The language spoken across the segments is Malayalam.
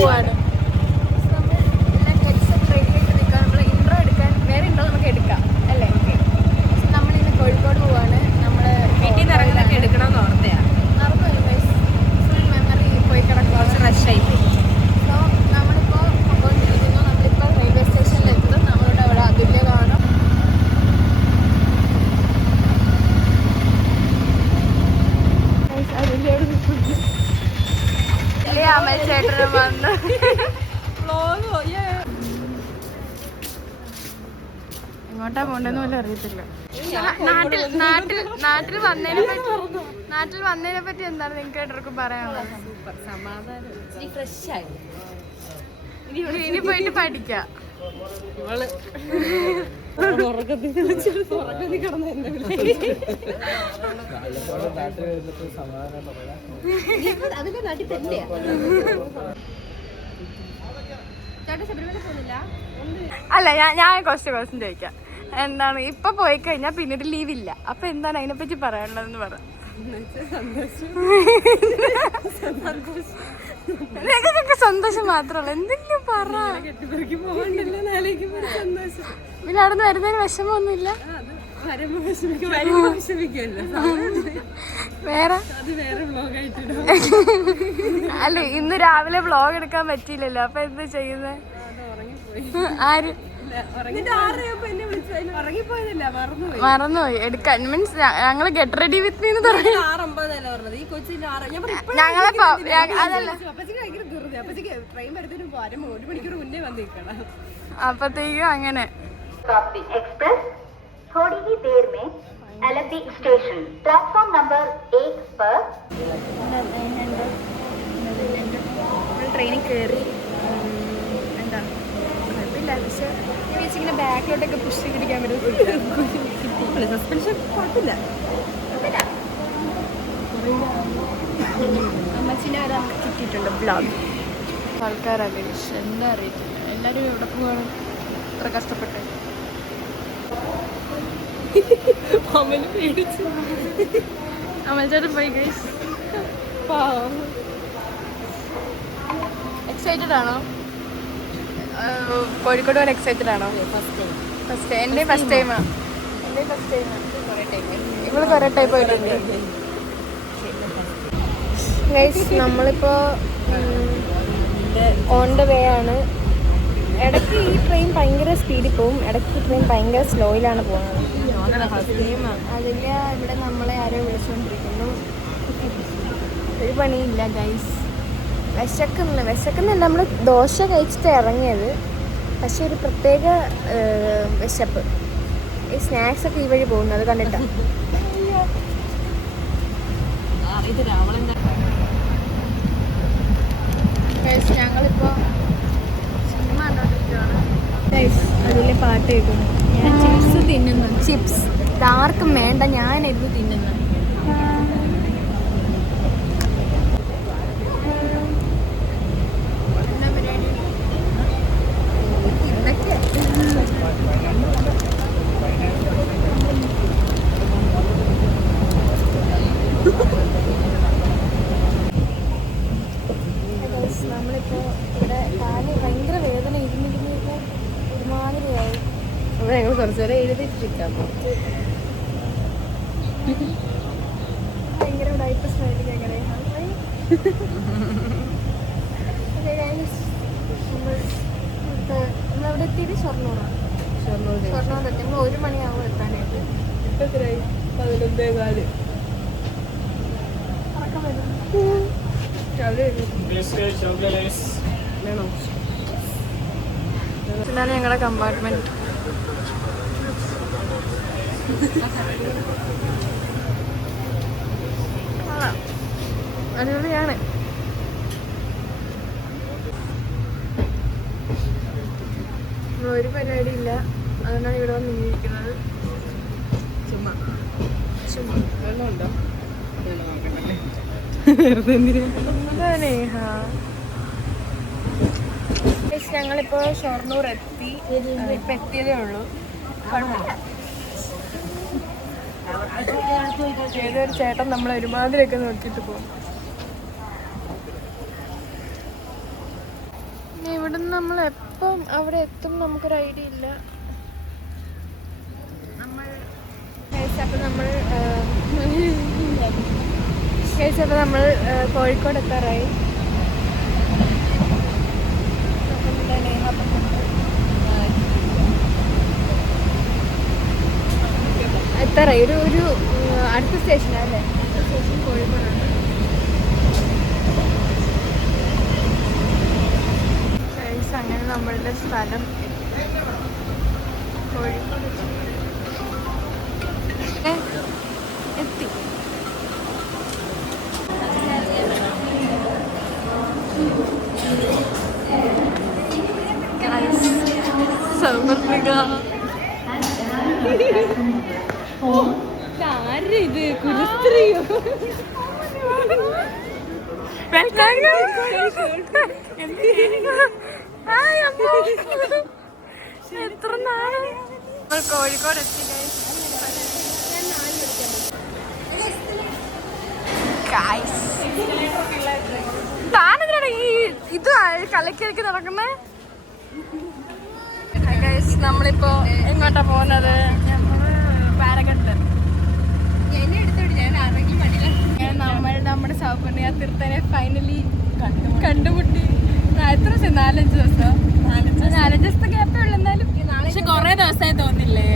പോവാണ്. ഇൻട്രോ എടുക്കാൻ വേറെ ഇൻട്രോ നമുക്ക് എടുക്കാം അല്ലേ? നമ്മളിന്ന് കോഴിക്കോട് പോവാണ്. നമ്മള് വീട്ടിൽ നിന്ന് ഇറങ്ങുന്നതൊക്കെ എടുക്കണമെന്ന് ഓർത്തയാണ്. ഫുൾ മെമ്മറി പോയി കിടക്കും. കുറച്ച് റഷായി പോയി. സോ നമ്മളിപ്പോൾ പോയിക്കൊണ്ടിരിക്കുന്നു. നമ്മളിപ്പോൾ റെയിൽവേ സ്റ്റേഷനിലെത്തും. നമ്മളുടെ അവിടെ അതുല്യ കാണും. അമൽ ചേട്ടനും വന്ന് എങ്ങോട്ടാ പോണ്ടെന്ന് പോലും അറിയത്തില്ല. നാട്ടിൽ വന്നതിനെ പറ്റി എന്താണ് നിങ്ങൾക്ക് എല്ലാവർക്കും പറയാനുള്ളത്? ഇനി പോയിട്ട് പഠിക്കാം. അല്ല ഞാൻ കുറച്ച് ക്വസ്റ്റ്യൻ ചോദിക്കാം. എന്താണ് ഇപ്പൊ പോയി കഴിഞ്ഞാൽ പിന്നീട് ലീവില്ല, അപ്പൊ എന്താണ് അതിനെപ്പറ്റി പറയാനുള്ളതെന്ന് പറ. നിങ്ങൾക്കൊക്കെ സന്തോഷം മാത്രമല്ല, എന്തെങ്കിലും പറ. പിന്നെ അവിടെ നിന്ന് വരുന്നതിന് വിഷമമൊന്നുമില്ല? വേറെ അല്ല, ഇന്ന് രാവിലെ വ്ലോഗ് എടുക്കാൻ പറ്റിയില്ലല്ലോ, അപ്പൊ എന്താ ചെയ്യുന്നത്? ആര് മറന്നുപോയി എടുക്കാൻ? മീൻസ് ഞങ്ങള് ഗെറ്റ് റെഡി വിത്ത് മീന്ന് പറഞ്ഞു. അപ്പത്തേക്കും അങ്ങനെ ട്രെയിനിൽ കയറി. എന്താ കുഴപ്പമില്ല, പക്ഷെ ഞാൻ വെച്ചിങ്ങനെ ബാക്കിലോട്ടൊക്കെ പുഷ് ചെയ്തിരിക്കാൻ പറ്റും. സസ്പെൻഷൻ കുഴപ്പമില്ല. അമ്മച്ചിനെ വരെ നമുക്ക് കിട്ടിയിട്ടുണ്ട് ബ്ലോഗ്. ആൾക്കാരല്ലേ എന്താ അറിയത്തില്ല. എല്ലാവരും എവിടെ പോവാണ് ഇത്ര കഷ്ടപ്പെട്ട്? അമൽ ചേട്ടൻ പോയി ഗൈസ്. എക്സൈറ്റഡ് ആണോ? കോഴിക്കോട് വരെ എക്സൈറ്റഡ് ആണോ? ഫസ്റ്റ് എൻ്റെ ഫസ്റ്റ് ടൈമാണ്. ഇവള് കുറേ ടൈം പോയിട്ടുണ്ട് ഗൈസ്. നമ്മളിപ്പോൾ ഓൺ ദ വേ ആണ്. ഇടയ്ക്ക് ഈ ട്രെയിൻ ഭയങ്കര സ്പീഡിൽ പോവും, ഇടയ്ക്ക് ഈ ട്രെയിൻ ഭയങ്കര സ്ലോയിലാണ് പോകുന്നത്. അതിൽ ഇവിടെ നമ്മളെ ആരോ വിളിച്ചുകൊണ്ടിരിക്കുന്നു. ഒരു പണിയില്ല ഗൈസ്. വിശക്കുന്നില്ല. നമ്മൾ ദോശ കഴിച്ചിട്ട് ഇറങ്ങിയത്, പക്ഷെ ഒരു പ്രത്യേക വിശപ്പ്. ഈ സ്നാക്സ് ഒക്കെ ഈ വഴി പോകുന്നത് കണ്ടിട്ടാ. ഞങ്ങളിപ്പോൾ സിനിമ കണ്ടോണ്ടിരിക്കുകയാണ്. അതിലെ പാട്ട് കേൾക്കുന്നു. ഞാൻ ചിപ്സ് തിന്നുന്നു. ചിപ്സ് ഇതാർക്കും വേണ്ട, ഞാനായിരുന്നു തിന്നുന്നത്. നമ്മളിപ്പോൾ ഇവിടെ കാല് ഭയങ്കര വേദന ഇരുന്നിരുന്നിട്ട് ഒരുമാതിരിയായി. അപ്പോൾ ഞങ്ങൾ കുറച്ച് നേരം എഴുതിച്ചിരിക്കാം. ഭയങ്കര ഡൈപ്പർ സ്മെല്ലിങ് എങ്ങനെ നമ്മളവിടെ എത്തിയത് ഷൊർണൂറാണ്. ഷൊർണൂരെത്തി. നമ്മൾ 1 മണിയാവും എത്താനായിട്ട്. ഇപ്പം എത്രയായി? 11:15. ഉറക്കം വരും. ഇതാണ് ഞങ്ങളുടെ കമ്പാർട്ട്മെന്റ്. അടിപൊളിയാണ്. ഒരു പരിപാടി ഇല്ല, അതുകൊണ്ടാണ് ഇവിടെ വന്ന് നിന്നിരിക്കുന്നത്. ചുമ്മാ വെള്ളമുണ്ടോ? ഞങ്ങളിപ്പോൾ ഷൊർണൂർ എത്തി. ഇപ്പം എത്തിയതേ ഉള്ളൂ. ഏതൊരു ചേട്ടൻ നമ്മളെ ഒരുമാതിരിയൊക്കെ നോക്കിയിട്ട് പോകും. ഇവിടുന്ന് നമ്മൾ എപ്പം അവിടെ എത്തും നമുക്കൊരു ഐഡിയ ഇല്ല. അപ്പോൾ നമ്മൾ കോഴിക്കോട് എത്താറായി. എത്താറായി. ഒരു അടുത്ത സ്റ്റേഷനല്ലേ? അടുത്ത സ്റ്റേഷൻ കോഴിക്കോടാണ്. അങ്ങനെ നമ്മളുടെ സ്ഥലം കോഴിക്കോട് എത്തി. ആരിത് കുരുസ്ത്രീയോ? എത്ര നാളെ കോഴിക്കോട് എത്തി. താനെന്തിനാണ് ഈ ഇത് കലക്കിലേക്ക് നടക്കുന്നേ? നമ്മളിപ്പോ എങ്ങോട്ടാ പോകുന്നത്? പാരഗട്ട്. നമ്മുടെ സൗകര്യ തീർത്ഥനെ ഫൈനലി കണ്ടുമുട്ടി. എത്ര ദിവസം? 4-5 ദിവസം. 4-5 ദിവസത്തെ ഗ്യാപ്പേ ഉള്ളൂ. എന്നാലും പക്ഷെ കൊറേ ദിവസമായി തോന്നില്ലേ?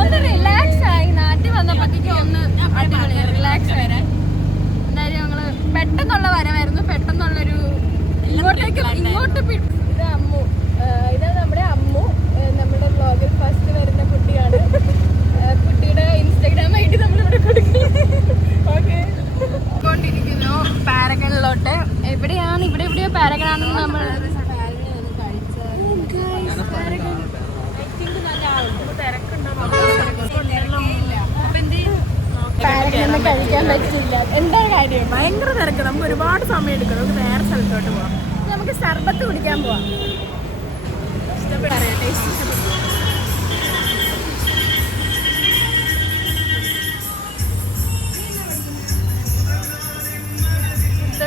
ഒന്ന് റിലാക്സ് ആയി. നാട്ടിൽ വന്നപ്പോഴത്തേക്ക് ഒന്ന് അടിപൊളി റിലാക്സ് വരാൻ. എന്തായാലും ഞങ്ങള് പെട്ടെന്നുള്ള വരവായിരുന്നു. പെട്ടെന്നുള്ളൊരു ഇങ്ങോട്ട് ഇത് അമ്മു. ഇതാണ് നമ്മുടെ അമ്മു. നമ്മുടെ വ്ളോഗിൽ ഫസ്റ്റ് വരുന്ന കുട്ടിയാണ്. കുട്ടിയുടെ ഇൻസ്റ്റാഗ്രാം ഐ ഡി നമ്മളിവിടെ കൊടുക്കും. ഓക്കെ, കൊണ്ടിരിക്കുന്നു പാരഗണിലോട്ട്. എവിടെയാണ്? എവിടെയോ പാരഗണാണെന്ന് നമ്മൾ കഴിക്കാൻ പറ്റില്ല. എന്താണ് കാര്യം? ഭയങ്കര തിരക്ക്. നമുക്ക് ഒരുപാട് സമയം എടുക്കും. നമുക്ക് വേറെ സ്ഥലത്തോട്ട് പോവാം. നമുക്ക് സർബത്ത് കുടിക്കാൻ പോവാം.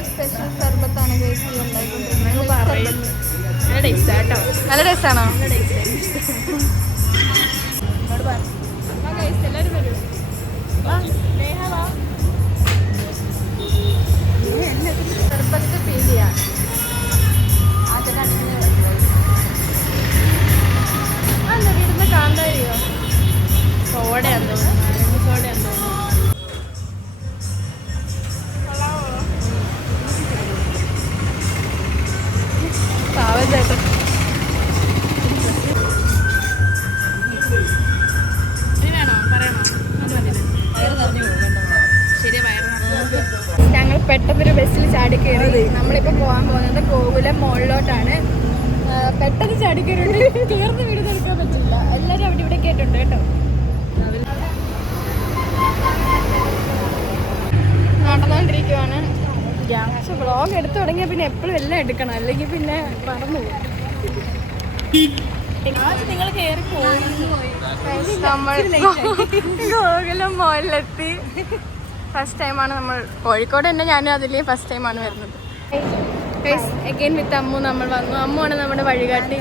സ്പെഷ്യൽ സർബത്താണ് നല്ല ടേസ്റ്റാണോ? എല്ലാവരും വരും. സർബത്ത് ഫീൽ ചെയ്യാം. അതെന്താ വീടിന്ന് കാന്താരിയോ? സോഡയാന്ന് തോന്നുന്നു. സോഡയാന്ന് തോന്നുന്നു. ഞങ്ങൾ പെട്ടെന്നൊരു ബസ്സിൽ ചാടി കയറി. നമ്മളിപ്പോൾ പോകാൻ പോകുന്നത് ഗോകുലം മോളിലോട്ടാണ്. പെട്ടെന്ന് ചാടി കയറിയിട്ട് തീർന്ന് വീട് തീർക്കാൻ പറ്റില്ല. എല്ലാവരും അവിടെ ഇവിടെ കേട്ടുണ്ട് കേട്ടോ. നടന്നുകൊണ്ടിരിക്കുവാണ്. പക്ഷെ വ്ളോഗ് എടുത്തു തുടങ്ങിയ പിന്നെ എപ്പോഴും എല്ലാം എടുക്കണം, അല്ലെങ്കിൽ പിന്നെ മറന്നു പോകും. നിങ്ങൾ കയറി പോയി. നമ്മൾ ഗോകുലം മോളിലെത്തി. ഫസ്റ്റ് ടൈമാണ് നമ്മൾ കോഴിക്കോട് തന്നെ. ഞാനും അതിലേ ഫസ്റ്റ് ടൈമാണ് വരുന്നത്. അഗൈൻ വിത്ത് അമ്മു നമ്മൾ വന്നു. അമ്മുവാണ് നമ്മുടെ വഴികാട്ടി.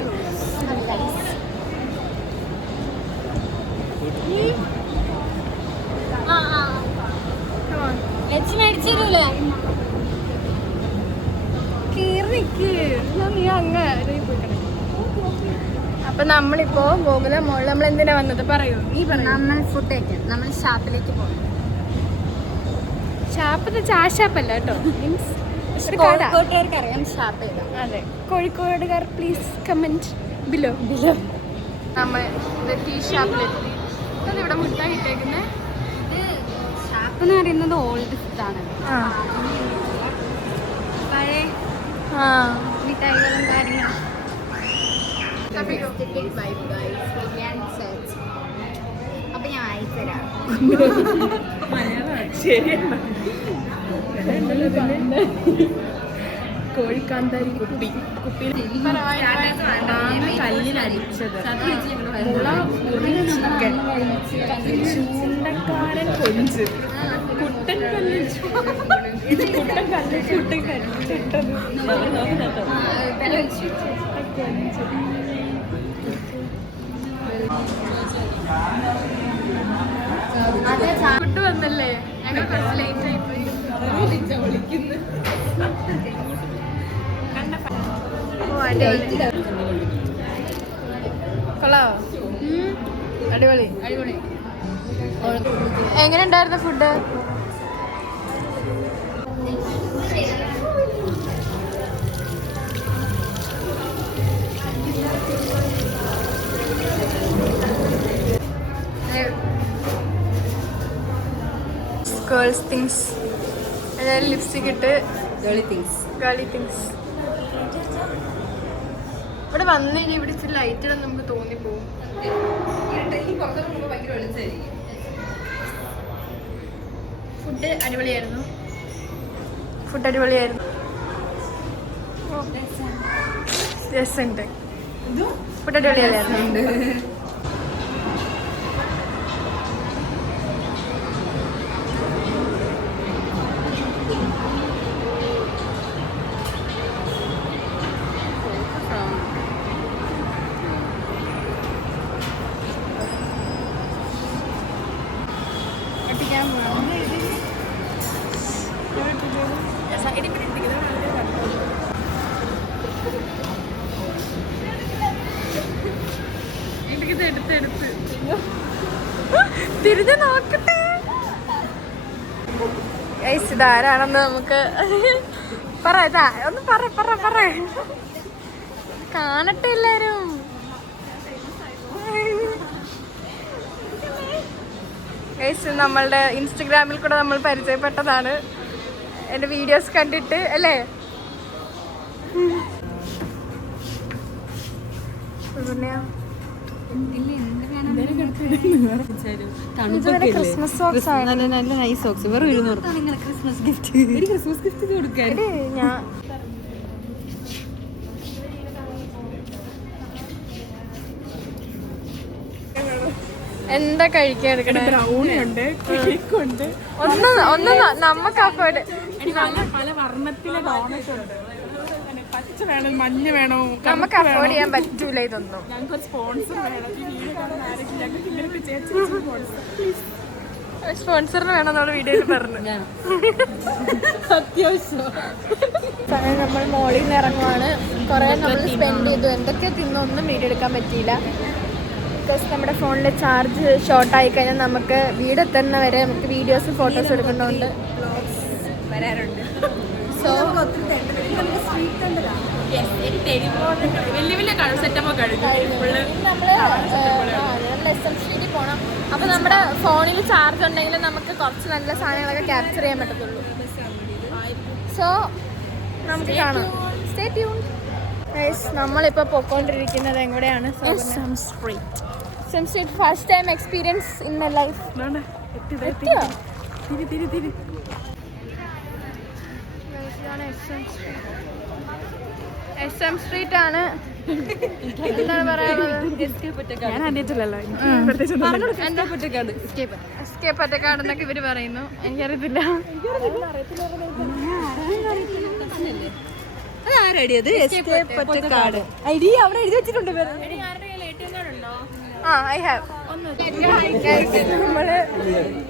അപ്പൊ നമ്മളിപ്പോ ഗോകുലം മോളിൽ നമ്മൾ എന്തിനാ വന്നത്? പറയൂ, നീ പറയൂ. നമ്മൾ ഫുഡ് കഴിക്കാൻ നമ്മൾ ഷാപ്പിലേക്ക് പോകും. ഷാപ്പ് ചാഷാപ്പല്ല കേട്ടോ. മീൻസ് കോഴിക്കോട്ടുകാർക്ക് അറിയാം ഷാപ്പ് ഏതാ. അതെ, കോഴിക്കോടുകാർ പ്ലീസ് കമന്റ് ബിലോ. നമ്മൾ ടീ ഷാപ്പിലെത്തി. ഇവിടെ മുട്ടായി ഇട്ടേക്കുന്നത്. ഷാപ്പ് എന്ന് പറയുന്നത് ഓൾഡ് ഫുഡാണ്. പഴയ മിഠായികളും കാര്യങ്ങളും. അപ്പൊ ഞാൻ അയച്ചുതരാം. കോഴിക്കാന്താരി കുപ്പി കല്ലിലടിച്ചത്, ചിക്കൻ, ചൂണ്ടക്കാരൻ കൊഞ്ച്, കുട്ടൻ കൊഞ്ച്, ഫുഡ് വന്നല്ലേ ഞങ്ങൾ കുറച്ച് ലേറ്റ് ആയി പോയി. കൊള്ളാവോ? അടിപൊളി അടിപൊളി. എങ്ങനെ ഉണ്ടായിരുന്നു ഫുഡ്? ഗേൾസ് തിങ്സ്, ലിപ്സ്റ്റിക് ഇട്ട് ഗേളി തിങ്സ്. ഇവിടെ വന്നു കഴിഞ്ഞാൽ ഇവിടെ ഇച്ചിരി ലൈറ്റ് ഇടാൻ നമുക്ക് തോന്നിപ്പോവും. ഫുഡ് അടിപൊളിയായിരുന്നു. രസമുണ്ട്. ഫുഡ് അടിപൊളിയായിരുന്നു. തിരിഞ്ഞ് നോക്കട്ടെ ഇതാരാണെന്ന് നമുക്ക് ഒന്ന് പറ കാണട്ടെ എല്ലാരും. നമ്മളുടെ ഇൻസ്റ്റഗ്രാമിൽ കൂടെ നമ്മൾ പരിചയപ്പെട്ടതാണ്, എൻ്റെ വീഡിയോസ് കണ്ടിട്ട് അല്ലേ? ക്രിസ്മസ് സോക്സ് ആണ്. നല്ല നൈസ് സോക്സ്. വെറും 200 ക്രിസ്മസ് ഗിഫ്റ്റ് കൊടുക്കാൻ. ഞാൻ എന്താ കഴിക്കാൻ എടുക്കണേ? ബ്രൗണി ഉണ്ട്, കേക്ക് ഉണ്ട്. ഒന്നും നമുക്ക് അഫോർഡ്. പല വർണ്ണത്തിലെ ഡോണറ്റ് ഉണ്ട്. പച്ച വേണം, മഞ്ഞ വേണോ? നമുക്ക് അഫോർഡ് ചെയ്യാൻ പറ്റൂല ഇതൊന്നും. ഞങ്ങൾക്ക് സ്പോൺസർ വേണം. സ്പോൺസറിന് വേണം നമ്മുടെ വീഡിയോയിൽ പറഞ്ഞു. അത്യാവശ്യം നമ്മൾ മോളിൽ നിന്ന് ഇറങ്ങുവാണ്. കുറെ നമ്മൾ സ്പെൻഡ് ചെയ്തു. എന്തൊക്കെ തിന്നൊന്നും വീഡിയോ എടുക്കാൻ പറ്റിയില്ല. ബിക്കോസ് നമ്മുടെ ഫോണിലെ ചാർജ് ഷോർട്ടായി കഴിഞ്ഞാൽ നമുക്ക് വീടെത്തുന്ന വരെ നമുക്ക് വീഡിയോസ് ഫോട്ടോസ് എടുക്കുന്നതുകൊണ്ട് വരാറുണ്ട്. സോ സ്ട്രീറ്റിൽ പോകണം. അപ്പോൾ നമ്മുടെ ഫോണിൽ ചാർജ് ഉണ്ടെങ്കിൽ നമുക്ക് കുറച്ച് നല്ല സാധനങ്ങളൊക്കെ ക്യാപ്ചർ ചെയ്യാൻ പറ്റത്തുള്ളൂ. സോ നമുക്ക് കാണാം. Stay tuned. നമ്മളിപ്പോൾ പോയിക്കൊണ്ടിരിക്കുന്നത് എവിടെയാണ്? First time experience in my life. SM street ആണ്. എന്താണ് പറയുന്നത്? എസ്കേപ്പ് പൊറ്റക്കാട് എന്നൊക്കെ ഇവര് പറയുന്നു. എനിക്കറിയത്തില്ല. അവിടെ എഴുതി വെച്ചിട്ടുണ്ട്.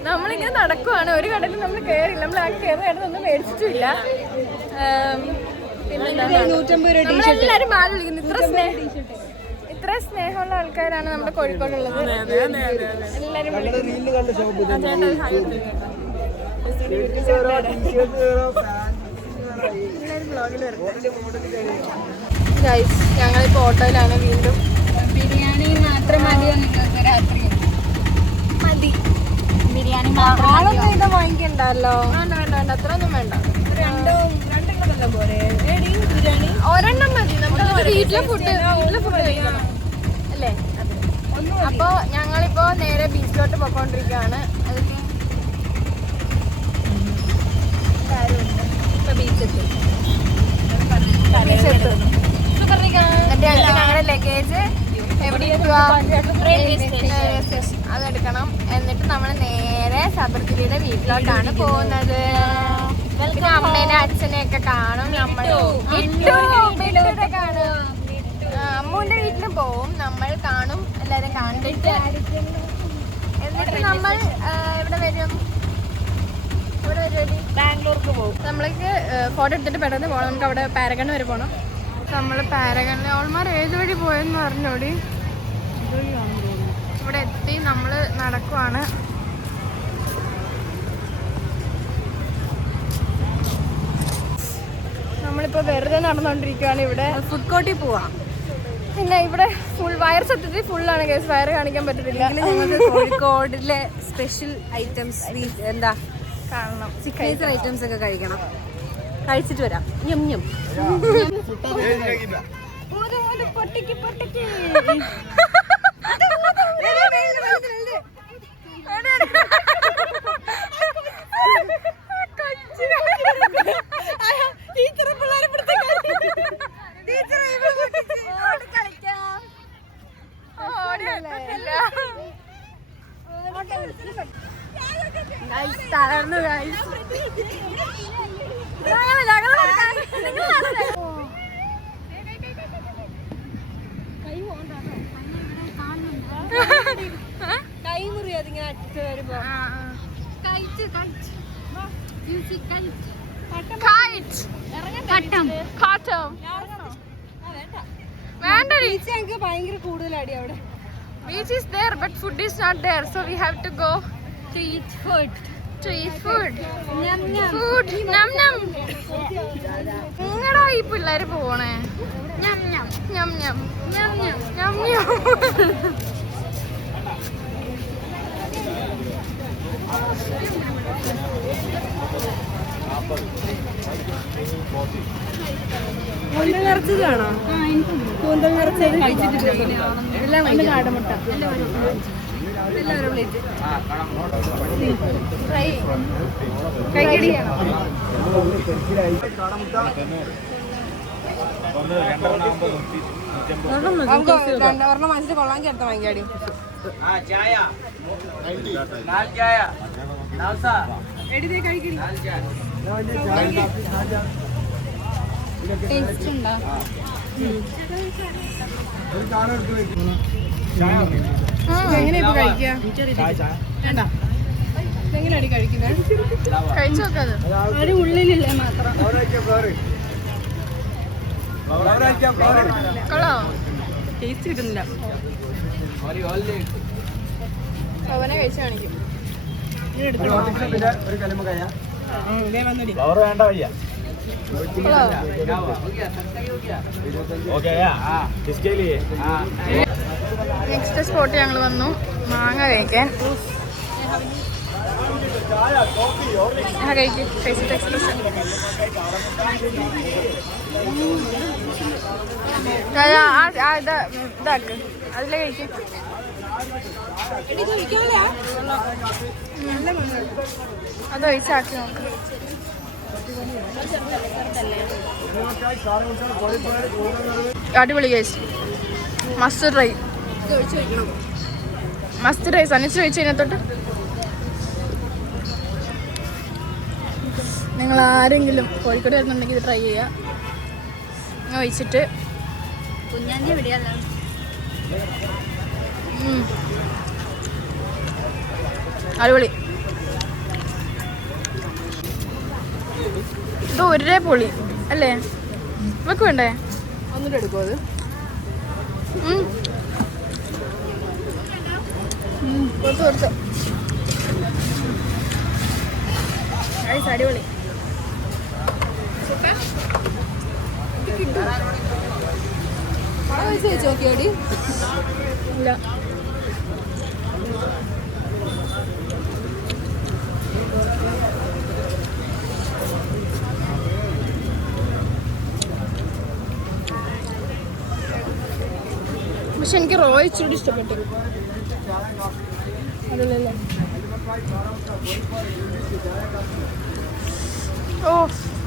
നമ്മളിങ്ങനെ നടക്കുവാണ്. ഒരു കടയിൽ നമ്മൾ കയറില്ല. നമ്മൾ ആ കയറുന്നൊന്നും മേടിച്ചിട്ടില്ല. എല്ലാരും മാല വിളിക്കുന്നു. ഇത്ര സ്നേഹമുള്ള ആൾക്കാരാണ് നമ്മുടെ കോഴിക്കോടുള്ളത്. എല്ലാരും ഞങ്ങളിപ്പോ ഓട്ടോയിലാണ്. വീണ്ടും ബിരിയാണി മാത്രം മതി രാത്രി. മതി ബിരിയാണി ആളൊന്നും ഇത് വാങ്ങിക്കണ്ടല്ലോ. വേണ്ട അത്ര ഒന്നും വേണ്ട. ഒരെണ്ണം മതി. നമുക്ക് വീട്ടിലെ ഫുഡ് കഴിക്കണം അല്ലേ? അപ്പൊ ഞങ്ങളിപ്പോ നേരെ ബീച്ചിലോട്ട് പോയിക്കൊണ്ടിരിക്കുകയാണ്. ഞങ്ങളുടെ ലഗേജ് എവിടെ അതെടുക്കണം. എന്നിട്ട് നമ്മൾ നേരെ സബർജിയുടെ വീട്ടിലോട്ടാണ് പോകുന്നത്. പിന്നെ അമ്മേനെ അച്ഛനെയൊക്കെ കാണും. നമ്മൾ കാണും. അമ്മൂന്റെ വീട്ടിലും പോവും. നമ്മൾ കാണും, എല്ലാരും കണ്ടിട്ട് എന്നിട്ട് നമ്മൾ എവിടെ വരും? ബാംഗ്ലൂർക്ക് പോകും. നമ്മൾക്ക് ഫോട്ടോ എടുത്തിട്ട് പെട്ടെന്ന് പോകണം. നമുക്ക് അവിടെ പാരഗൺ വരെ പോകണം. നമ്മൾ പാരഗണിൽ ഓൾമാർ ഏത് വഴി പോയെന്ന് പറഞ്ഞോടി. ഇവിടെ എത്തി. നമ്മൾ നടക്കുവാണ്. നമ്മളിപ്പോൾ വെറുതെ നടന്നുകൊണ്ടിരിക്കുകയാണ്. ഇവിടെ ഫുഡ് കോർട്ടിൽ പോവാം. പിന്നെ ഇവിടെ ഫുൾ വയർ സത്യത്തിൽ ഫുള്ളാണ് കേസ്. വയർ കാണിക്കാൻ പറ്റത്തില്ല. ഞങ്ങൾക്ക് കോഴിക്കോടിലെ സ്പെഷ്യൽ ഐറ്റംസ് എന്താ കാണണം. സിഗ്നേച്ചർ ഐറ്റംസ് ഒക്കെ കഴിക്കണം. കഴിച്ചിട്ട് വരാം. ഞം ഞം തളർന്നു. കൈ മുറി അതിങ്ങനെ അറ്റ് വരുമ്പോ ഞങ്ങൾക്ക് ഭയങ്കര കൂടുതലടി അവിടെ. Beach is there, but food is not there, so we have to go To eat food. to eat food. Nyam nyam. Food, nam nam. എങ്ങടാ ഈ പിള്ളേര് പോണേ? Nyam nyam. ഞം ഞം Nyam nyam. ഞം ഞം. കൂന്തൽ നിറച്ചതാണോ? കൂന്തൽ നിറച്ചത് എല്ലാം കാടമുട്ട എല്ലാവരും പ്ലേറ്റ് ഫ്രൈ കൈകടി. ഒരെണ്ണം വാങ്ങിച്ചിട്ട് കൊള്ളാൻ ചേർത്ത് വാങ്ങിക്കാടി. എടി കഴിക്കടി. ടേസ്റ്റ് ഉണ്ടോ? എങ്ങനെയാ ഇപ്പൊ കഴിക്കുക? വേണ്ട. എങ്ങനെയാടി കഴിക്കുന്നത്? കഴിച്ചു നോക്കത്. ഒരു ഉള്ളിലില്ലേ മാത്രം. കൊള്ളോ? ടേസ്റ്റ് കിട്ടുന്നില്ല. അവനെ കഴിച്ചു കാണിക്കും. നെക്സ്റ്റ് സ്പോട്ട് ഞങ്ങൾ വന്നു മാങ്ങ കഴിക്കാൻ. കഴിച്ചിട്ട് എക്സ്പ്രഷൻ ഇതാക്ക്. അതിലെ കഴിക്കും. അത് ഒഴിച്ചാക്കി നോക്ക്. അടിപൊളി guys. Must try. Must try. സനിച്ച് ചോദിച്ചു അതിനകത്തോട്ട്. നിങ്ങൾ ആരെങ്കിലും കോഴിക്കോട് വരുന്നുണ്ടെങ്കിൽ ഇത് ട്രൈ ചെയ്യുക. ഇങ്ങനെ ഒഴിച്ചിട്ട് കുഞ്ഞാഞ്ഞി എവിടെയല്ല. അടിപൊളി. ഇത് ഒരേ പൊളി അല്ലേ? ഇവക്ക് വേണ്ടേ? ഒന്നിട്ട് എടുക്കുമോ അത്? കുറച്ച് അടിപൊളി. പൈസ വെച്ച് നോക്കിയോടി. ഇല്ല. പക്ഷെ എനിക്ക് റോ ഇച്ചിരി ഇഷ്ടപ്പെട്ടു. അതല്ലേ? ഓ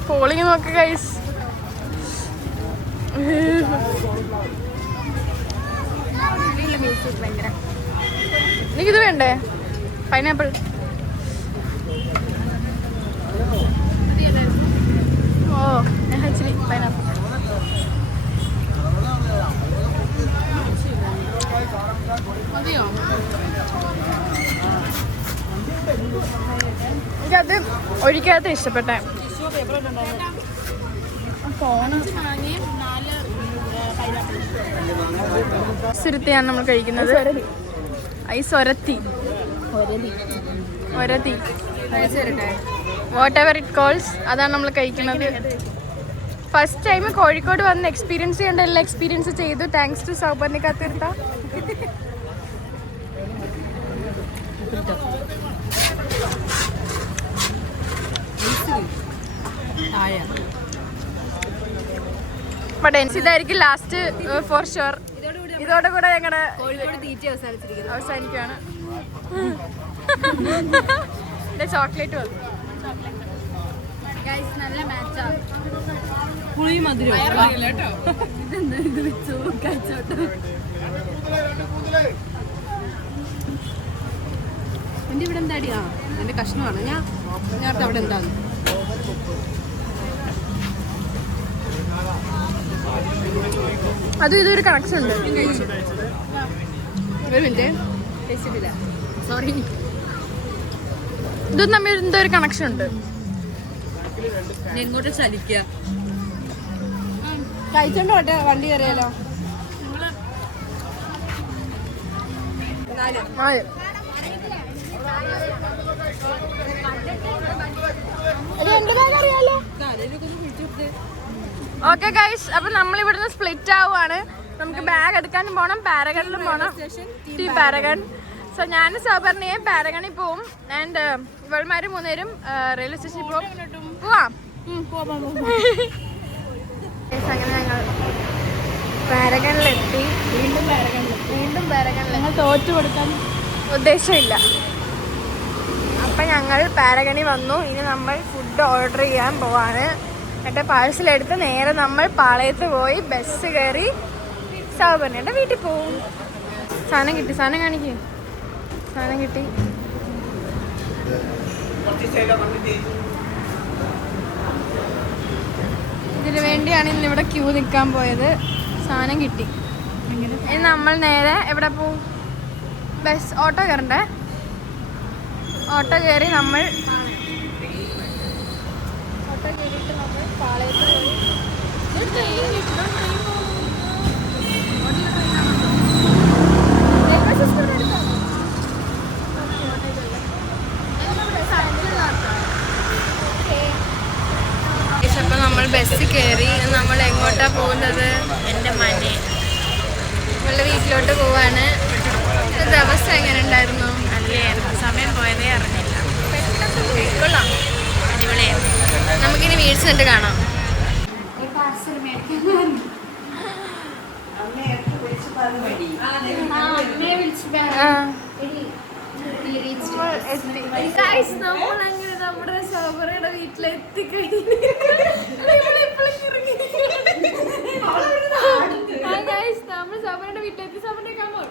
പോളിങ് നോക്ക് ഗൈസ്. എനിക്കിത് വേണ്ടേ? പൈനാപ്പിൾ. എനിക്കത് ഇഷ്ടപ്പെട്ടെ. സുരത്തിയാണ് നമ്മൾ കഴിക്കുന്നത്. ഐസ് ഒരത്തി വാട്ട് എവർ ഇറ്റ് കോൾസ്, അതാണ് നമ്മൾ കഴിക്കുന്നത്. ഫസ്റ്റ് ടൈം കോഴിക്കോട് വന്ന് എക്സ്പീരിയൻസ് ചെയ്യേണ്ട എല്ലാ എക്സ്പീരിയൻസ് ചെയ്തു. Thanks to Souparnika Theertha. But ഇതായിരിക്കും ലാസ്റ്റ് ഫോർ ഷുവർ. ഇതോടെ കൂടെ ഞങ്ങളുടെ അവസാനിക്കുകയാണ്. ചോക്ലേറ്റ് വന്നു. നല്ല മാച്ചാണ്. എന്റെ ഇവിടെ എന്താടിയാ എന്റെ കഷ്ണമാണ്. ഞാൻ അവിടെ എന്താണ് അതും ഇതൊരു കണക്ഷൻ ഉണ്ട്. ഒരു മിനിറ്റ് ടേസ്റ്റില്ല, സോറി. ഇതും തമ്മിൽ എന്തോ ഒരു കണക്ഷൻ ഉണ്ട്. എങ്ങോട്ട് ചലിക്കുക. കഴിച്ചോണ്ട് പോട്ടെ, വണ്ടി കയറിയാലോ. ഓക്കെ ഗൈസ്, അപ്പൊ നമ്മൾ ഇവിടുന്ന് സ്പ്ലിറ്റ് ആവുകയാണ്. നമുക്ക് ബാഗ് എടുക്കാനും പോണം, പാരഗണിലും പോണം. Team Paragon. സോ ഞാനും സൗപർണിയും പാരഗണിൽ പോവും. ആൻഡ് ഇവൾമാര് മൂന്നേരും റെയിൽവേ സ്റ്റേഷനിൽ പോവാം. അങ്ങനെ ഞങ്ങൾ പാരഗണിലെത്തി. വീണ്ടും പാരഗണിൽ ഞങ്ങൾ തോറ്റു കൊടുക്കാൻ ഉദ്ദേശമില്ല. അപ്പം ഞങ്ങൾ പാരഗണി വന്നു. ഇനി നമ്മൾ ഫുഡ് ഓർഡർ ചെയ്യാൻ പോവാണ്. എന്നിട്ട് പാഴ്സലെടുത്ത് നേരെ നമ്മൾ പാളയത്ത് പോയി ബസ് കയറി സൗപർണിയുടെ വീട്ടിൽ പോവും. സാധനം കിട്ടി, സാധനം കാണിക്കേ. സാധനം കിട്ടി. ഇതിനു വേണ്ടിയാണ് ഇന്നിവിടെ ക്യൂ നിൽക്കാൻ പോയത്. സാധനം കിട്ടി. ഇനി നമ്മൾ നേരെ എവിടെ പോവും? Bus auto കയറണ്ടേ? ഓട്ടോ കയറി നമ്മൾ പാളയത്ത് പോയി. അപ്പോൾ നമ്മൾ ബസ്സിൽ കയറി. നമ്മൾ എങ്ങോട്ടാ പോകുന്നത്? എൻ്റെ മനെ നമ്മളുടെ വീട്ടിലോട്ട് പോവാണ്. ദിവസം എങ്ങനെ ഉണ്ടായിരുന്നു? നല്ലതായിരുന്നു. സമയം പോയതേ അറിഞ്ഞില്ല. കൊള്ളാം, അടിപൊളിയായിരുന്നു. നമുക്കിനി വീട് സെന്റ് കാണാം. നമ്മളങ്ങനെ നമ്മുടെ സൗപർണിയുടെ വീട്ടിലെത്തിക്കഴിഞ്ഞു. നമ്മൾ സൗപർണിയുടെ വീട്ടിലെത്തി. സൗപർണി കം ഓൺ.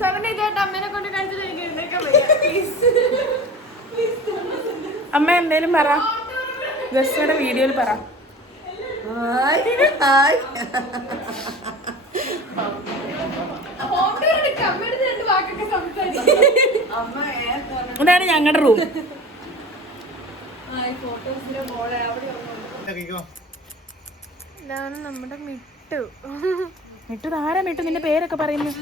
സൗപർണി ഇതായിട്ട് അമ്മേനെ കൊണ്ട് കാണിച്ചിട്ട് എനിക്ക് എഴുന്നേക്കാൻ വയ്യ. അമ്മ എന്തേലും പറ, ജസ്റ്റിയുടെ വീഡിയോയിൽ പറ. ഇതാണ് ഞങ്ങളുടെ റൂം. ഇതാണ് നമ്മുടെ മിട്ടു. മിട്ടു ആരാ? മിട്ടു നിന്റെ പേരൊക്കെ പറയുന്നു.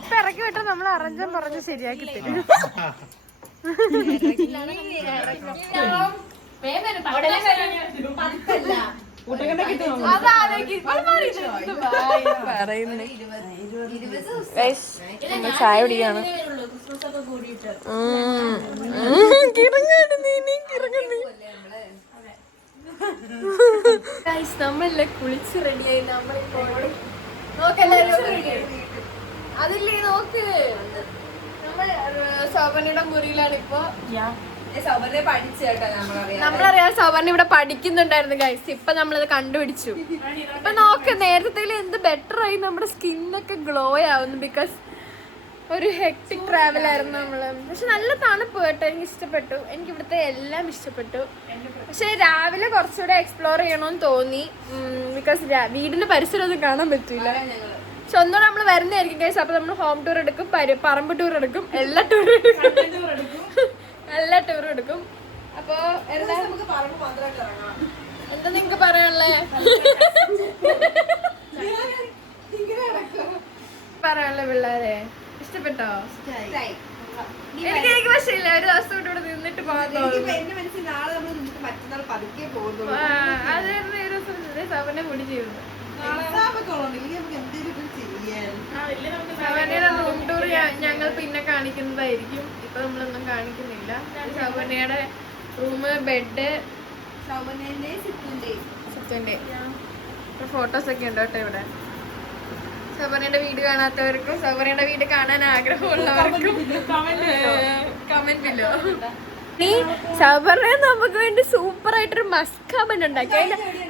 ഇപ്പൊ ഇറക്കി വിട്ടാൽ നമ്മൾ അറഞ്ചം പറഞ്ഞ് ശരിയാക്കി തരും. ചായ കുടിക്കാണ്. നമ്മളല്ലേ കുളിച്ച് റെഡിയായി. നമ്മളിപ്പോ അതില്ലേ നോക്ക്, നമ്മൾ സൗപർണിയുടെ മുറിയിലാണ് ഇപ്പൊ. നമ്മളറിയാം സൗപർണി ഇവിടെ പഠിക്കുന്നുണ്ടായിരുന്നു ഗൈസ്. ഇപ്പൊ നമ്മളത് കണ്ടുപിടിച്ചു. ഇപ്പൊ നോക്ക്, നേരത്തെ എന്ത് ബെറ്റർ ആയി. നമ്മുടെ സ്കിന്നൊക്കെ ഗ്ലോ ആവുന്നു. ബിക്കോസ് ഒരു ഹെക്ടിക് ട്രാവൽ ആയിരുന്നു നമ്മള്. പക്ഷെ നല്ല തണുപ്പ് കേട്ടോ, എനിക്ക് ഇഷ്ടപ്പെട്ടു. എനിക്ക് ഇവിടുത്തെ എല്ലാം ഇഷ്ടപ്പെട്ടു. പക്ഷെ രാവിലെ കുറച്ചുകൂടെ എക്സ്പ്ലോർ ചെയ്യണമെന്ന് തോന്നി. ബിക്കോസ് വീടിന്റെ പരിസരം ഒന്നും കാണാൻ പറ്റില്ല. പക്ഷെ ഒന്നുകൂടെ നമ്മൾ വരുന്നതായിരിക്കും ഗൈസ്. അപ്പൊ നമ്മൾ ഹോം ടൂർ എടുക്കും, പറമ്പ് ടൂർ എടുക്കും, എല്ലാ ടൂറും എടുക്കും. അപ്പൊ എന്താ നിങ്ങക്ക് പറയാനുള്ളേ? പറയാനുള്ള പിള്ളേരെ ഇഷ്ടപ്പെട്ടോ? എനിക്ക് പക്ഷേ ഇല്ല, ഒരു ദിവസം ഇവിടെ നിന്നിട്ട് പോകാൻ സവനെ മുടി ചെയ്യുന്നു. സവനയുടെ റൂം ടൂർ ഞങ്ങൾ പിന്നെ കാണിക്കുന്നതായിരിക്കും. ഇപ്പൊ നമ്മളൊന്നും കാണിക്കുന്നില്ല. സവനയുടെ റൂം, ബെഡ്, സിത്തുന്റെ ഫോട്ടോസ് ഒക്കെ ഉണ്ട് കേട്ടോ ഇവിടെ. സബനയുടെ വീട് കാണാത്തവർക്കും സബനയുടെ വീട് കാണാൻ ആഗ്രഹമുള്ളവർക്കും കമന്റിലോ. നീ സബറിനെ നമുക്ക് വേണ്ടി സൂപ്പർ ആയിട്ടൊരു മസ്കാബൻ ഉണ്ടാക്കി.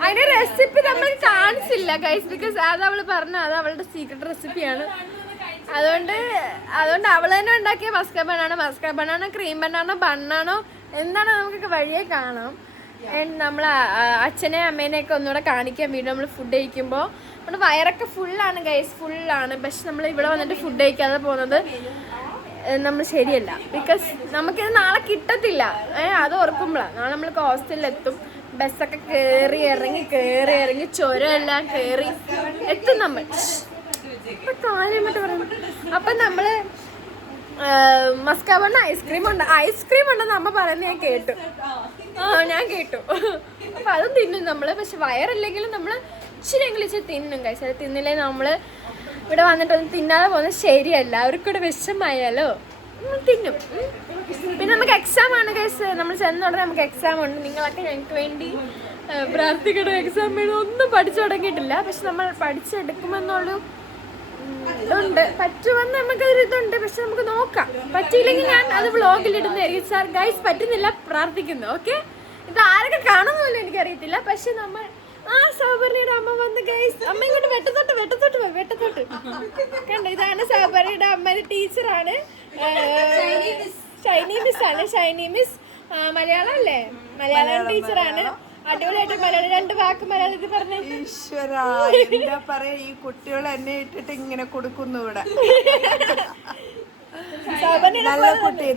അതിന്റെ റെസിപ്പി നമ്മൾ കാണിച്ചില്ല ഗൈസ്, ബിക്കോസ് അത് അവള് പറഞ്ഞ അത് അവളുടെ സീക്രട്ട് റെസിപ്പിയാണ്. അതുകൊണ്ട് അവൾ തന്നെ ഉണ്ടാക്കിയ മസ്കാബനാണോ ക്രീം ബണ്ണാണോ ബണ്ണാണോ എന്താണോ നമുക്കൊക്കെ വഴിയെ കാണാം. നമ്മൾ അച്ഛനെ അമ്മേനെയൊക്കെ ഒന്നുകൂടെ കാണിക്കാൻ വീണ്ടും നമ്മൾ ഫുഡ് കഴിക്കുമ്പോൾ നമ്മുടെ വയറൊക്കെ ഫുള്ളാണ് ഗൈസ്, ഫുള്ളാണ്. പക്ഷെ നമ്മൾ ഇവിടെ വന്നിട്ട് ഫുഡ് കഴിക്കാതെ പോകുന്നത് നമ്മൾ ശരിയല്ല. ബിക്കോസ് നമുക്കിത് നാളെ കിട്ടത്തില്ല. അത് ഓർക്കുമ്പോഴാണ് നാളെ നമ്മൾ ഹോസ്റ്റലിലെത്തും. ബസ്സൊക്കെ കയറി ഇറങ്ങി ചുരമെല്ലാം കയറി എത്തും നമ്മൾ. ഇപ്പൊ കാര്യം പറയുന്നു. അപ്പം നമ്മള് മസ്കാബണ് ഐസ്ക്രീം ഉണ്ടെന്ന് അമ്മ പറയുന്നത് ഞാൻ കേട്ടു. അപ്പൊ അതും തിന്നും നമ്മള്. പക്ഷെ വയറില്ലെങ്കിലും നമ്മള് ഇച്ചിരി തിന്നും കഴിച്ചാൽ. തിന്നില്ലേ നമ്മള് ഇവിടെ വന്നിട്ടൊന്നും തിന്നാതെ പോകുന്നത് ശരിയല്ല. അവർക്കൂടെ വിഷമായാലോ നമ്മൾ തിന്നും. പിന്നെ നമുക്ക് എക്സാം ആണ് ഗൈസ്. നമ്മൾ ചെന്നോടെ നമുക്ക് എക്സാം ഉണ്ട്. നിങ്ങളൊക്കെ ഞങ്ങൾക്ക് വേണ്ടി പ്രാർത്ഥിക്കണം. എക്സാം വേണം. ഒന്നും പഠിച്ചു തുടങ്ങിയിട്ടില്ല. പക്ഷെ നമ്മൾ പഠിച്ചെടുക്കുമെന്നുള്ളൂ ഇതുണ്ട്. പറ്റുമെന്ന് നമുക്കൊരു ഇതുണ്ട്. പക്ഷെ നമുക്ക് നോക്കാം. പറ്റിയില്ലെങ്കിൽ ഞാൻ അത് വ്ളോഗിൽ ഇടുന്നതായിരിക്കും. സാർ ഗൈസ് പറ്റുന്നില്ല, പ്രാർത്ഥിക്കുന്നു. ഓക്കെ, ഇത് ആരൊക്കെ കാണുന്നല്ലോ എനിക്കറിയത്തില്ല. പക്ഷെ നമ്മൾ സബറിയുടെ അമ്മ വന്ന് ഗൈസ്. അമ്മ ഇങ്ങോട്ട് വെട്ടത്തോട്ട് കണ്ടോ. ഇതാണ് സബറിയുടെ അമ്മ, ടീച്ചറാണ്. ഷൈനി മിസ് മലയാളം അല്ലേ? മലയാളം ടീച്ചറാണ്. അടിപൊളിയായിട്ട് മലയാളം 2 വാക്ക് മലയാളത്തിൽ പറഞ്ഞു. ഈശ്വര, എന്താ പറയാ, ഈ കുട്ടികൾ എന്നെ ഇട്ടിട്ട് ഇങ്ങനെ കൊടുക്കുന്നു ഇവിടെ.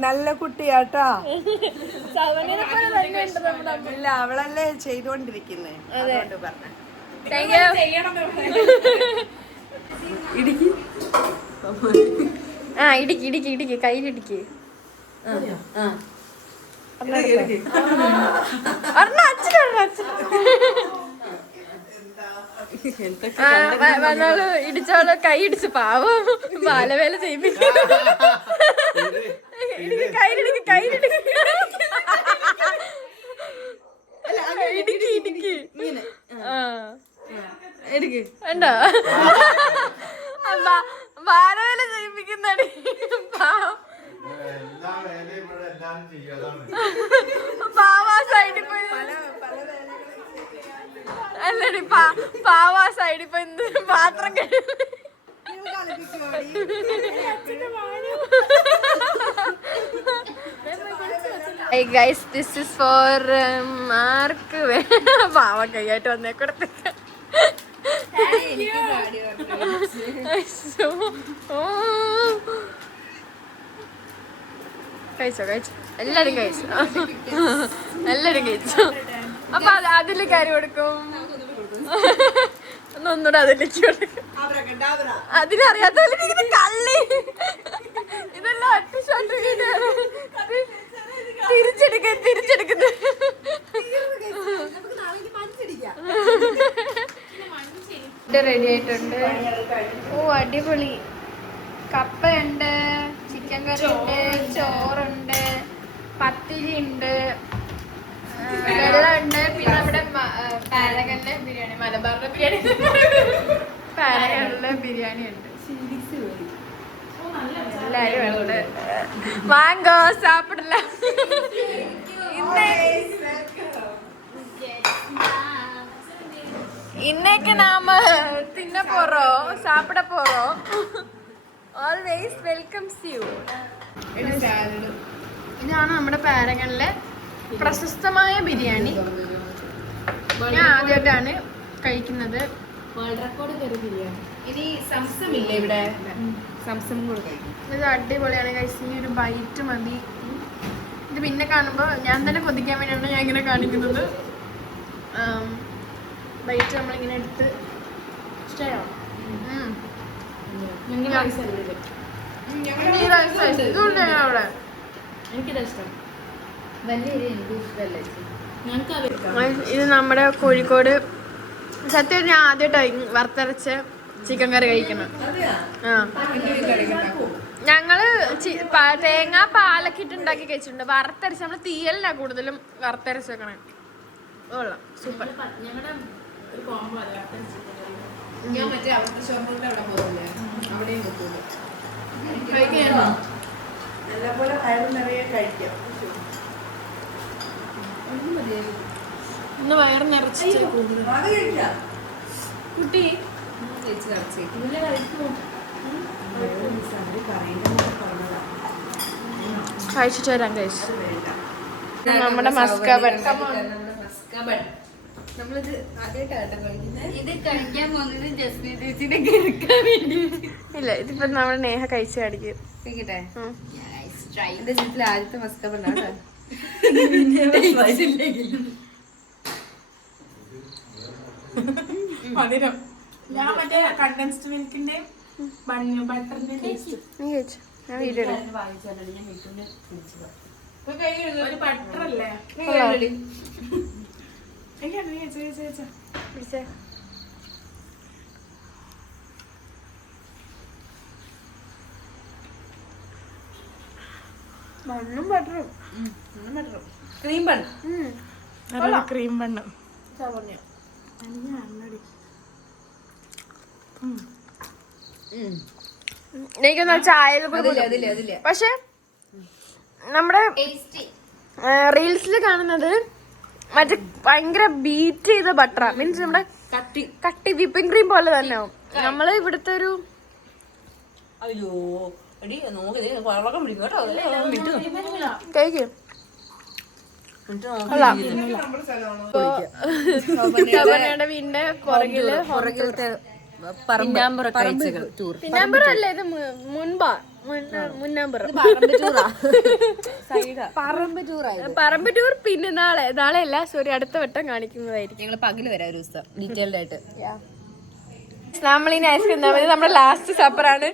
നല്ല കുട്ടിയാട്ടാ. ഇല്ല, അവളല്ലേ ചെയ്തോണ്ടിരിക്കുന്നേ. അതുകൊണ്ട് പറഞ്ഞ ഇടുക്കി ഇടിക്ക് കയ്യിലിടിക്ക്. വന്നോളൂ, ഇടിച്ചോളൂ. കൈ ഇടിച്ച് പാവം ബാലവേല ചെയ്യിപ്പിക്കും. ഉണ്ടോ ബാലവേല ചെയ്യിപ്പിക്കുന്നടി പാവം. പാവാ സൈഡിൽ പോയി അല്ലടി പാവാ സൈഡിൽ പോയി പാത്രം Hey guys, this is for Mark. പാവ കൈയായിട്ട് വന്നേക്കൂടത്തേക്ക്. കഴിച്ചോ എല്ലാരും കഴിച്ചു. അപ്പൊ അതില് കാര്യം കൊടുക്കും. ഒന്നുകൂടെ അതിലേക്ക് കൊടുക്കും. അതിനറിയാത്ത കള്ളി. ഇതെല്ലാം ഒറ്റ ഷോട്ട് തിരിച്ചെടുക്കുന്നു. റെഡി ആയിട്ടുണ്ട്. ഓ അടിപൊളി. കപ്പയുണ്ട്, ചിക്കൻ കറി ഉണ്ട്, ചോറുണ്ട്, പത്തിരി ഉണ്ട്, വെള്ളമുണ്ട്. പിന്നെ നമ്മുടെ പാരഗണിലെ ബിരിയാണി, മലബാറിലെ ബിരിയാണി, പാരഗണിലെ ബിരിയാണി ഉണ്ട്. എല്ലാരും ഉണ്ട്. വാങ്ങോ സാപ്പിടല. இன்னைக்கு நாம தின்ன போறோம், சாப்பிட போறோம். All guys welcomes U. ഇതാണ് നമ്മുടെ പാരഗണിലെ പ്രശസ്തമായ ബിരിയാണി. ഞാൻ ആദ്യമായിട്ടാണ് കഴിക്കുന്നത്. വേൾഡ് റെക്കോർഡ് കയറി ബിരിയാണി. ഇനി സംസം ഇല്ലേ ഇവിടെ? സംസം കൂടെ കഴിക്കും. ഇത് അടിപൊളിയാണ് ഗൈസ്. ഈ ഒരു ബൈറ്റ് മതി. ഇത് പിന്നെ കാണുമ്പോൾ ഞാൻ തന്നെ കൊതിക്കാൻ വേണ്ടിയാണ് ഞാൻ ഇങ്ങനെ കാണിക്കുന്നത്. ബൈറ്റ് നമ്മളിങ്ങനെ എടുത്ത് ഇഷ്ടമായോ? അവിടെ എനിക്കിതാ ഇഷ്ടം. വലിയ എനിക്ക് ഇഷ്ടമല്ല. ഇത് നമ്മുടെ കോഴിക്കോട് സത്യം ഞാൻ ആദ്യമായിട്ടായി വറുത്തരച്ച ചിക്കൻ കറി കഴിക്കണം. ഞങ്ങള് തേങ്ങ പാലൊക്കെ ഇട്ടുണ്ടാക്കി കഴിച്ചിട്ടുണ്ട്. വറുത്തരച്ച് നമ്മള് തീയലിനാ കൂടുതലും വറുത്തരച്ച് വെക്കണേ. കൊള്ളാം, സൂപ്പർ. ഞാൻ മറ്റേ അവിടുത്തെ ഷോപ്പിന്റെ അവിടെ പോകില്ലേ, അവിടെയും കിട്ടുള്ളൂ. നല്ലപോലെ വയറ് നിറയെ കഴിക്കാം. ഇന്ന് വയറ് നിറച്ച് അത് കഴിക്കാം. കുട്ടി കഴിച്ചിട്ട് വരാം കഴിച്ചു. നമ്മുടെ മസ്കബൻ. നമ്മളിത് ആദ്യമായിട്ടാണ് കഴിക്കുന്നത്. ഇത് കഴിക്കാൻ പോകുന്നത് ജസ്മി ചേച്ചിനെ കേൾക്കാൻ വേണ്ടി. ഇല്ല, ഇതിപ്പോ നമ്മുടെ നേഹ കഴിച്ച് കാണിക്കും. കേട്ടെ എന്റെ ജീവിതത്തിൽ ആദ്യത്തെ മസ്കബണ്ണാണ്. മധുരം. ഞാൻ മറ്റേ കണ്ടൻസ്ഡ് മിൽക്കിന്റെ ബട്ടറിന്റെ ടേസ്റ്റ് നീ കഴിച്ചു. ഞാൻ വീഡിയോ ഒരു ബട്ടറല്ലേ പിടിച്ചേ. മണ്ണും ബട്ടറും ക്രീം ബൺ. ക്രീം ബണ്ണ് എനിക്കൊന്ന് ചായയിൽ പക്ഷെ നമ്മുടെ റീൽസിൽ കാണുന്നത് മറ്റേ ഭയങ്കര ബീറ്റ് ചെയ്ത ബട്ടറാ. മീൻസ് നമ്മുടെ കട്ടി വിപ്പിംഗ് ക്രീം പോലെ തന്നെ ആവും. നമ്മള് ഇവിടുത്തെ ഒരു കഴിക്കും. ശോഭനയുടെ വീടിന്റെ പുറകില് പിന്നാമ്പറല്ലേ ഇത് മുൻപാ പറമ്പ് ടൂർ. പിന്നെ നാളെ അല്ല, സോറി, അടുത്ത വട്ടം കാണിക്കുന്നതായിരിക്കും. ഞങ്ങള് പകല് വരാം ഒരു ദിവസം ഡീറ്റെയിൽഡ് ആയിട്ട്. നമ്മളിനി ഐസ്ക്രീം നമ്മുടെ ലാസ്റ്റ് സപ്പറാണ്.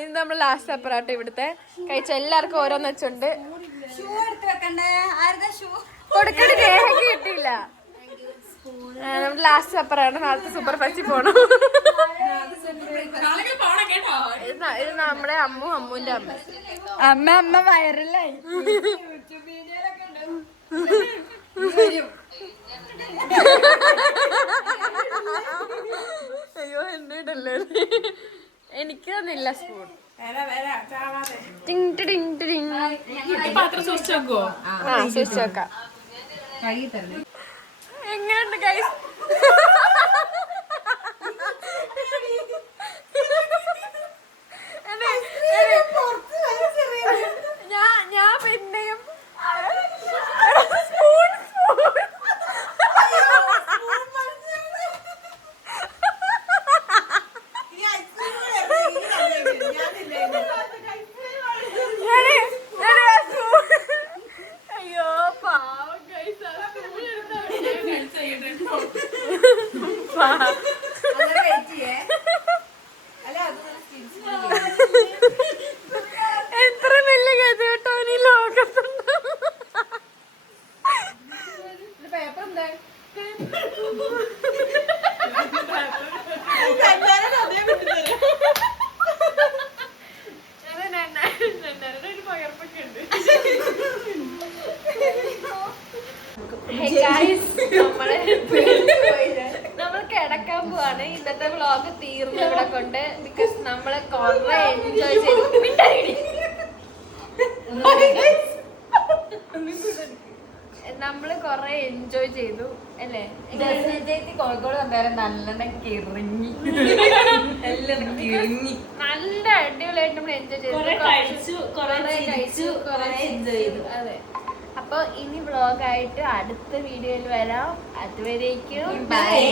ഇത് നമ്മുടെ ലാസ്റ്റ് സപ്പറാട്ടോ. ഇവിടുത്തെ കഴിച്ച എല്ലാവർക്കും ഓരോന്ന് വെച്ചുണ്ട്. കൊടുക്കടി, ദേഹക്ക് കിട്ടിയില്ല. നമ്മുടെ ലാസ്റ്റ് സപ്പറാണ്. നാളത്തെ സൂപ്പർ ഫാസ്റ്റിൽ പോണം. ഇത് നമ്മുടെ അമ്മുവിന്റെ അമ്മ വയറല്ലേ. അയ്യോ, എന്നെ ഇടല്ലേ. എനിക്ക് തന്നില്ല സ്പൂൺ. സൂക്ഷിച്ചു വെക്കാം. എങ്ങനെയുണ്ട് ഗൈസ്? ഞാൻ പിന്നെയും അയ്യോ പാവം ഗൈസ്. എത്ര നല്ല കഥ കേട്ടോ ഈ ലോകത്തുണ്ട്. പേപ്പർ എന്താ? പകർപ്പൊക്കെ ഉണ്ട്. നമ്മൾ കിടക്കാൻ പോവാണ്. ഇന്നത്തെ വ്ളോഗ് തീർന്നു ഇവിടെ കൊണ്ട്. ബിക്കോസ് നമ്മള് കൊറേ എൻജോയ് ചെയ്തു. നമ്മള് കൊറേ എൻജോയ് ചെയ്തു അല്ലേ? കോഴിക്കോട് വന്നാലും നല്ലോണം കിറങ്ങി. എല്ലാം കിറങ്ങി. നല്ല അടിപൊളിയായിട്ട് നമ്മൾ എൻജോയ് ചെയ്തു. അതെ. അപ്പൊ ഇനി വ്ളോഗായിട്ട് അടുത്ത വീഡിയോയിൽ വരാം. അതുവരേക്കും ബൈ.